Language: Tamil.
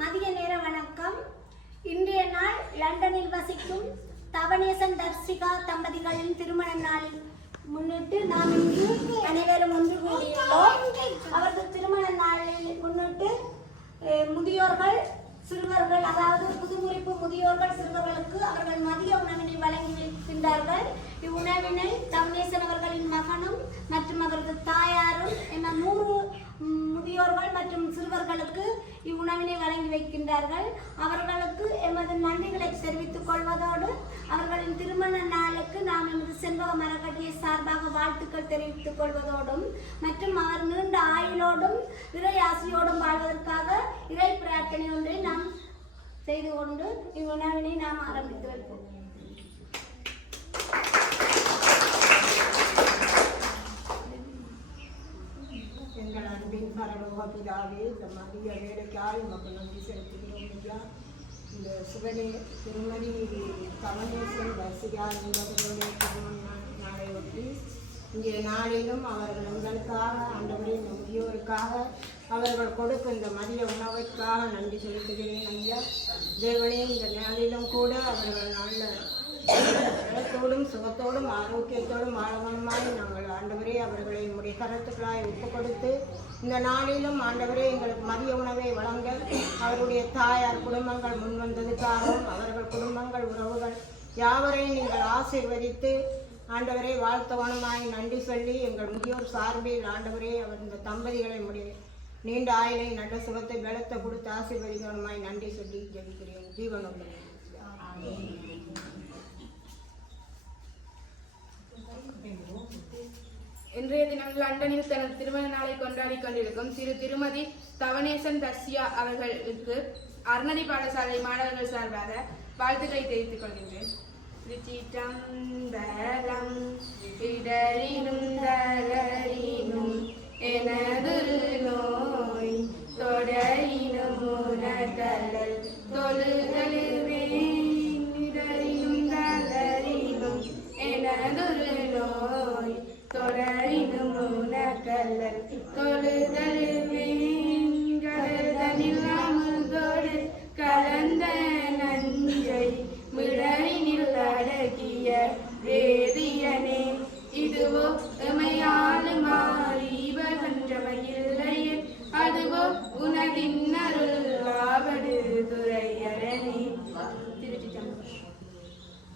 மதிய நேர வணக்கம். இன்றைய நாள் லண்டனில் வசிக்கும் தவனேசன் தர்சிகா தம்பதிகளின் திருமண நாள் முன்னிட்டு நாம் இன்று அனைவரும் ஒன்று கூடியுள்ளோம். அவர்கள் திருமண நாளை முன்னிட்டு முதியோர்கள் சிறுவர்கள், அதாவது புதுமுறிப்பு முதியோர்கள் சிறுவர்களுக்கு அவர்கள் மதிய உணவினை வழங்கி வைக்கின்றார்கள். இவ்வுணவினை தவனேசன் அவர்களின் மகனும் மற்றும் அவரது தாயாரும் என 100 முதியோர்கள் மற்றும் சிறுவர்களுக்கு இவ்வுணவினை வழங்கி வைக்கின்றார்கள். அவர்களுக்கு எமது நன்றிகளை தெரிவித்துக் கொள்வதோடு அவர்களின் திருமண நாளுக்கு நாம் எமது செண்பக மரக்கட்டியை சார்பாக வாழ்த்துக்கள் தெரிவித்துக் கொள்வதோடும் மற்றும் அவர் நீண்ட ஆயுளோடும் இறை ஆசியோடும் வாழ்வதற்காக இறை பிரார்த்தனை ஒன்றை நாம் செய்து கொண்டு இவ்வுணவினை நாம் ஆரம்பித்து வைப்போம். எங்கள் அன்பின் பரலோக பிதாவே, இந்த மதிய வேலைக்காய் நமக்கு நன்றி செலுத்துகிறோம் ஐயா. இந்த சிவனே திருமதி தவனேசன் தர்சிகா என்பவர்களுடைய திருமண நாளை ஒட்டி இங்கே நாளிலும் அவர்கள் உங்களுக்காக ஆண்டவரே முதியோருக்காக அவர்கள் கொடுக்கும் இந்த மதிய உணவுக்காக நன்றி செலுத்துகிறேன் ஐயா. தேவனே, இந்த நாளிலும் கூட அவர்கள் நல்ல இடத்தோடும் சுகத்தோடும் ஆரோக்கியத்தோடும் ஆழவனமாய் நாங்கள் ஆண்டவரே அவர்களை உடைய கருத்துக்களாய் ஒப்புக் கொடுத்து இந்த நாளிலும் ஆண்டவரே எங்களுக்கு மதிய உணவை வழங்க அவருடைய தாயார் குடும்பங்கள் முன்வந்ததுக்காகவும் அவர்கள் குடும்பங்கள் உறவுகள் யாவரையும் நீங்கள் ஆசீர்வதித்து ஆண்டவரே வாழ்த்தவனமாய் நன்றி சொல்லி எங்கள் முதியோர் சார்பில் ஆண்டவரே அவர் இந்த தம்பதிகளை முடிய நீண்ட ஆயுளை நல்ல சுகத்தை பலத்தை கொடுத்து ஆசீர்வதிக்கவனமாய் நன்றி சொல்லி ஜெபிக்கிறேன். ஜீவனுள்ள இன்றைய தினம் லண்டனில் தனது திருமண நாளை கொண்டாடி கொண்டிருக்கும் திரு திருமதி தவனேசன் தர்சியா அவர்களுக்கு அறநெறி பாடசாலை மாணவர்கள் சார்பாக வாழ்த்துக்களை தெரிவித்துக் கொள்கின்றேன். திருச்சிற்றம்பலம். இடரினும் தளரினும் எனதொரு நோய் தொடரினும் உனதல்லல் தொழுதலுவேன். இடரினும் தளரினும் எனதொரு நோய் தொடரினும் உனதல்லல் தொழுதல்